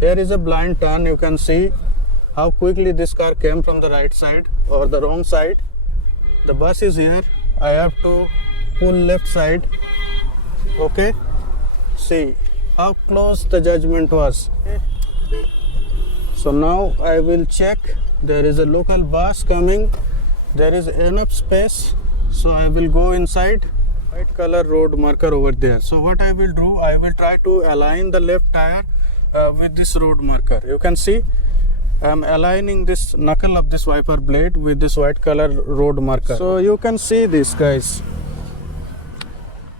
Here is a blind turn. You can see how quickly this car came from the right side or the wrong side. The bus is here. I have to pull left side. Okay, see how close the judgment was. So now I will check. There is a local bus coming. There is enough space, so I will go inside. White color road marker over there. So what I will do, I will try to align the left tire with this road marker. You can see I am aligning this knuckle of this wiper blade with this white color road marker. So you can see this, guys.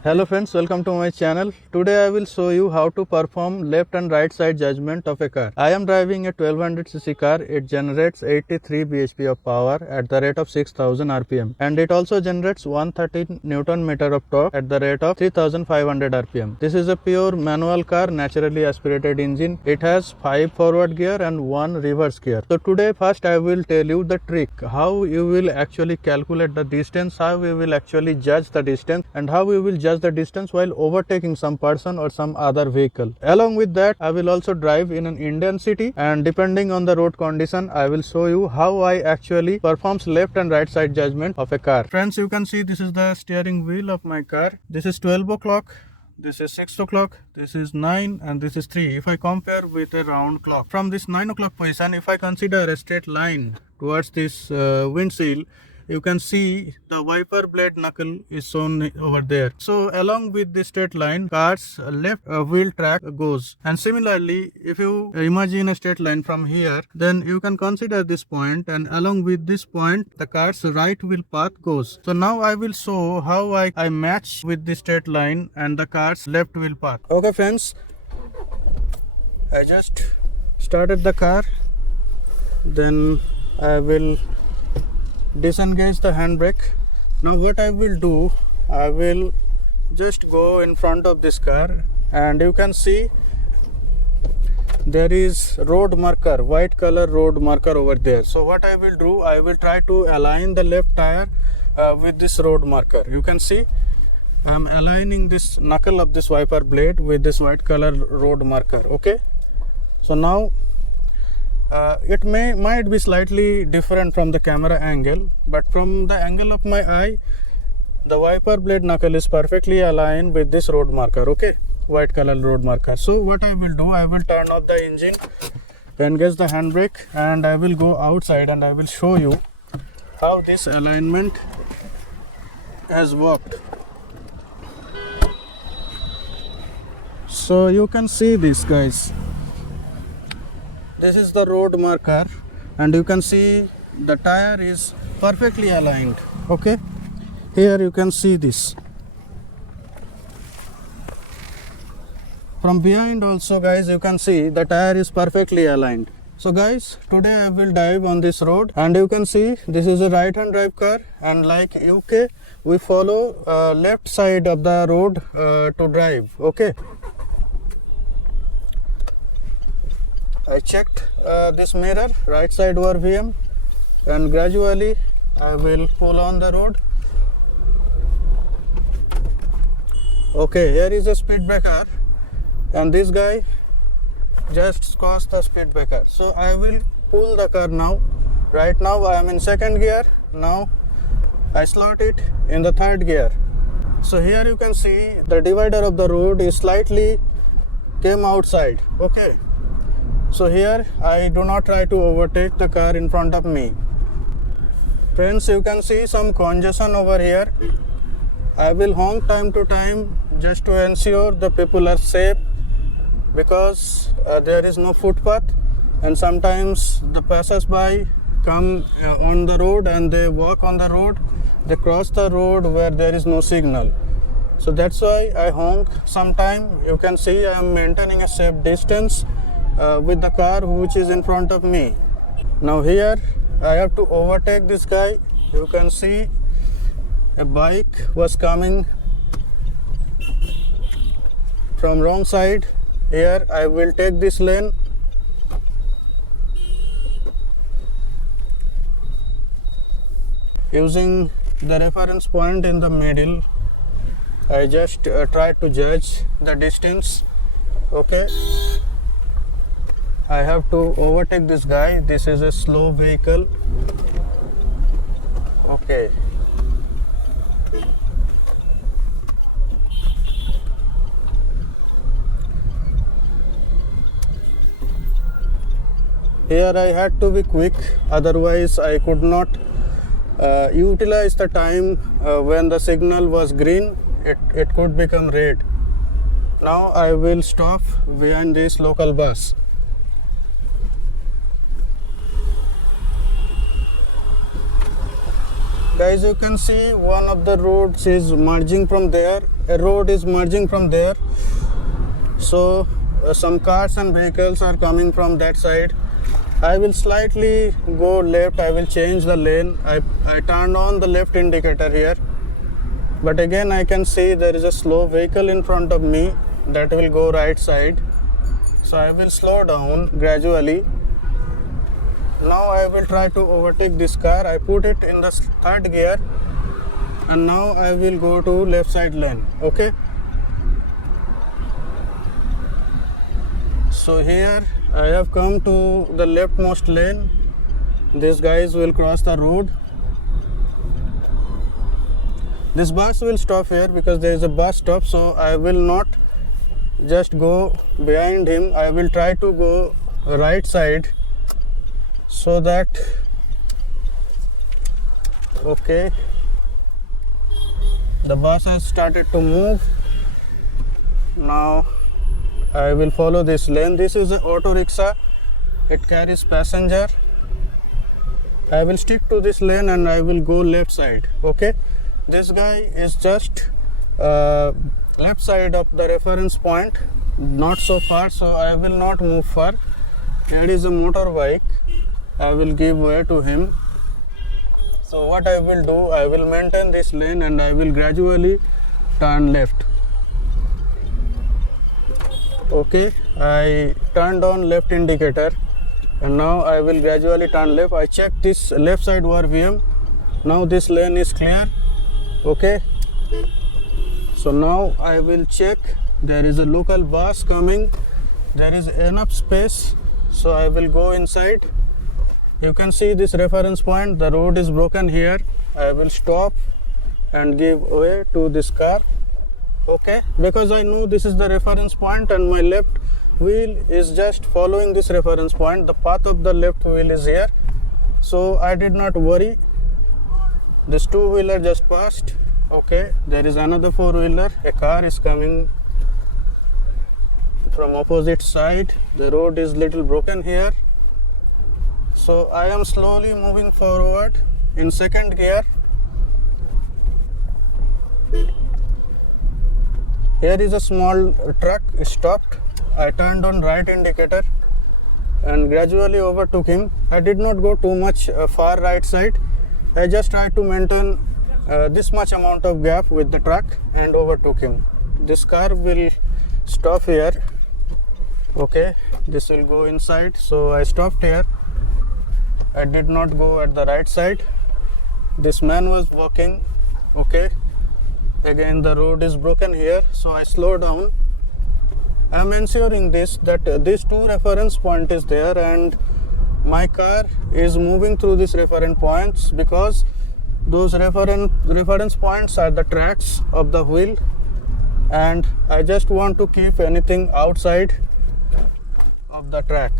Hello friends, welcome to my channel. Today I will show you how to perform left and right side judgment of a car. I am driving a 1200cc car. It generates 83 bhp of power at the rate of 6000 rpm, and it also generates 113 Newton meter of torque at the rate of 3500 rpm. This is a pure manual car, naturally aspirated engine. It has 5 forward gear and 1 reverse gear. So today first I will tell you the trick, how you will actually calculate the distance, how we will actually judge the distance, and how we will judge the distance while overtaking some person or some other vehicle. Along with that, I will also drive in an Indian city, and depending on the road condition, I will show you how I actually performs left and right side judgment of a car. Friends, you can see this is the steering wheel of my car. This is 12 o'clock. This is 6 o'clock, this is 9, and this is 3. If I compare with a round clock, from this 9 o'clock position, if I consider a straight line towards this windshield, you can see the wiper blade knuckle is shown over there. So along with this straight line, car's left wheel track goes. And similarly, if you imagine a straight line from here, then you can consider this point, and along with this point, the car's right wheel path goes. So now I will show how I match with this straight line and the car's left wheel path. Okay friends, I just started the car. Then I will disengage the handbrake. Now what I will do, I will just go in front of this car, and you can see there is road marker, white color road marker over there. So what I will do, I will try to align the left tire with this road marker. You can see I am aligning this knuckle of this wiper blade with this white color road marker. Okay, so now it might be slightly different from the camera angle, but from the angle of my eye, the wiper blade knuckle is perfectly aligned with this road marker. Okay, white color road marker. So what I will do, I will turn off the engine, engage the handbrake, and I will go outside and I will show you how this alignment has worked. So you can see this, guys. This is the road marker, and you can see the tire is perfectly aligned. Okay, here you can see this. From behind also, guys, you can see the tire is perfectly aligned. So guys, today I will dive on this road, and you can see this is a right hand drive car, and like UK, we follow left side of the road to drive. Okay, I checked this mirror, right side ORVM, and gradually I will pull on the road. Okay, here is a speed breaker, and this guy just crossed the speed breaker. So I will pull the car now. Right now I am in second gear. Now I slot it in the third gear. So here you can see the divider of the road is slightly came outside. Okay, so here I do not try to overtake the car in front of me. Friends, you can see some congestion over here. I will honk time to time just to ensure the people are safe, because there is no footpath, and sometimes the passers-by come on the road and they walk on the road. They cross the road where there is no signal. So that's why I honk sometime. You can see I am maintaining a safe distance with the car which is in front of me. Now here I have to overtake this guy. You can see a bike was coming from wrong side. Here I will take this lane. Using the reference point in the middle, I just try to judge the distance. Okay, I have to overtake this guy. This is a slow vehicle. Okay. Here I had to be quick, otherwise I could not utilize the time when the signal was green. It could become red. Now I will stop behind this local bus. Guys, you can see one of the roads is merging from there. A road is merging from there. So some cars and vehicles are coming from that side. I will slightly go left. I will change the lane. I turned on the left indicator here. But again I can see there is a slow vehicle in front of me that will go right side. So I will slow down gradually. Now I will try to overtake this car. I put it in the third gear and now I will go to left side lane. Okay. So here I have come to the leftmost lane. These guys will cross the road. This bus will stop here because there is a bus stop, so I will not just go behind him. I will try to go right side so that, okay, the bus has started to move. Now I will follow this lane. This is an auto rickshaw. It carries passenger. I will stick to this lane and I will go left side. Okay. This guy is just left side of the reference point, not so far, so I will not move far. There is a motorbike. I will give way to him. So what I will do, I will maintain this lane and I will gradually turn left. Okay, I turned on left indicator and now I will gradually turn left. I check this left side ORVM. Now this lane is clear. Okay, so now I will check. There is a local bus coming. There is enough space, so I will go inside. You can see this reference point. The road is broken here. I will stop and give way to this car. Okay, because I know this is the reference point and my left wheel is just following this reference point. The path of the left wheel is here, so I did not worry. This two-wheeler just passed. Okay, there is another four-wheeler. A car is coming from opposite side. The road is little broken here, so I am slowly moving forward in second gear. Here is a small truck stopped. I turned on right indicator and gradually overtook him. I did not go too much far right side. I just tried to maintain this much amount of gap with the truck and overtook him. This car will stop here. Okay, this will go inside. So I stopped here. I did not go at the right side. This man was walking. Okay. Again the road is broken here, so I slow down. I am ensuring this that these two reference point is there and my car is moving through these reference points because those reference points are the tracks of the wheel and I just want to keep anything outside of the track.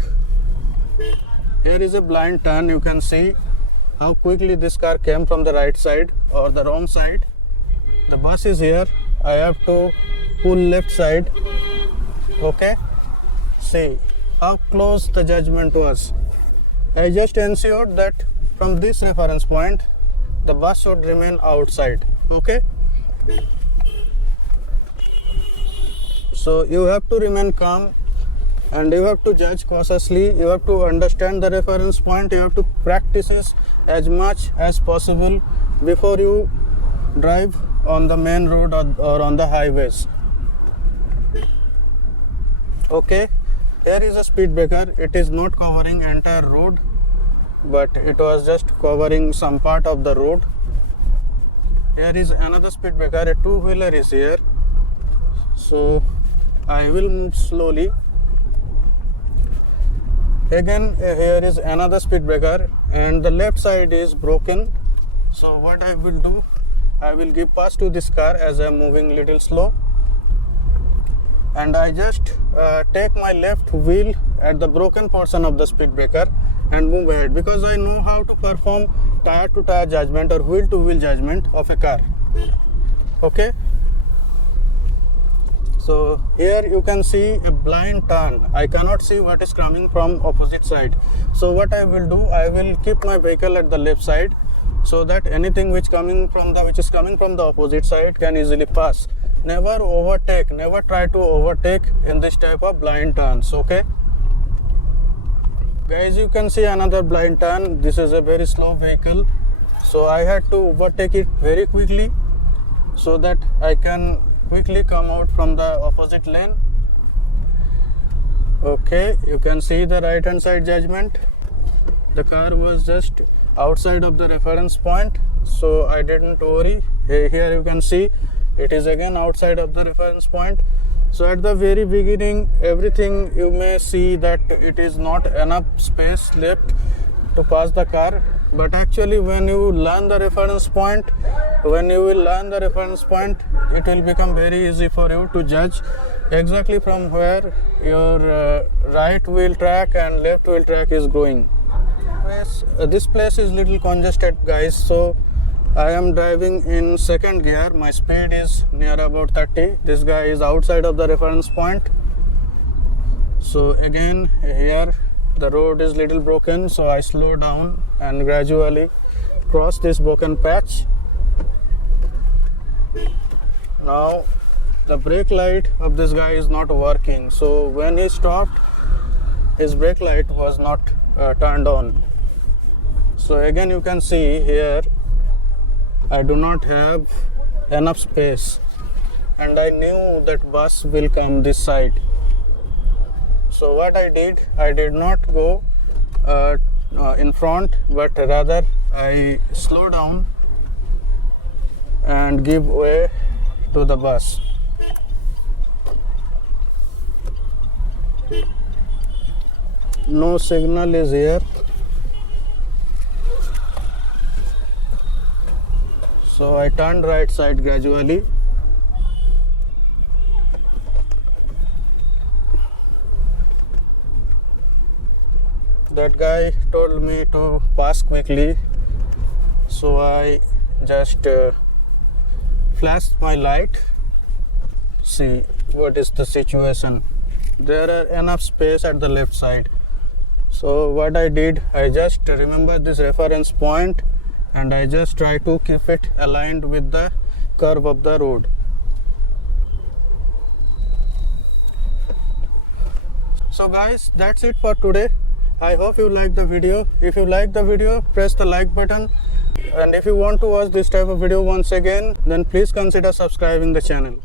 Here is a blind turn. You can see how quickly this car came from the right side or the wrong side. The bus is here. I have to pull left side. Okay, see how close the judgment was. I just ensured that from this reference point the bus should remain outside. Okay, so you have to remain calm and you have to judge cautiously. You have to understand the reference point. You have to practice this as much as possible before you drive on the main road or on the highways. Okay, here is a speed breaker. It is not covering entire road, but it was just covering some part of the road. Here is another speed breaker. A two-wheeler is here, so I will move slowly. Again here is another speed breaker and the left side is broken. So what I will do, I will give pass to this car as I am moving little slow, and I just take my left wheel at the broken portion of the speed breaker and move ahead, because I know how to perform tire to tire judgment or wheel to wheel judgment of a car. Okay, so here you can see a blind turn. I cannot see what is coming from opposite side. So what I will do, I will keep my vehicle at the left side so that anything which is coming from the opposite side can easily pass. Never overtake, never try to overtake in this type of blind turns. Okay guys, you can see another blind turn. This is a very slow vehicle, so I had to overtake it very quickly so that I can quickly come out from the opposite lane. Okay, you can see the right hand side judgment. The car was just outside of the reference point, so I didn't worry. Here you can see it is again outside of the reference point. So at the very beginning, everything you may see that it is not enough space left to pass the car, but actually when you learn the reference point, it will become very easy for you to judge exactly from where your right wheel track and left wheel track is going. This place is little congested guys, so I am driving in second gear. My speed is near about 30. This guy is outside of the reference point. So again here the road is little broken, so I slow down and gradually cross this broken patch. Now the brake light of this guy is not working, so when he stopped, his brake light was not turned on. So again you can see here I do not have enough space, and I knew that bus will come this side. So what I did not go in front, but rather I slow down and give way to the bus. No signal is here. So I turned right side gradually. That guy told me to pass quickly, so I just flashed my light. See what is the situation. There are enough space at the left side. So what I did, I just remember this reference point and I just try to keep it aligned with the curve of the road. So guys, that's it for today. I hope you liked the video. If you like the video, press the like button, and if you want to watch this type of video once again, then please consider subscribing the channel.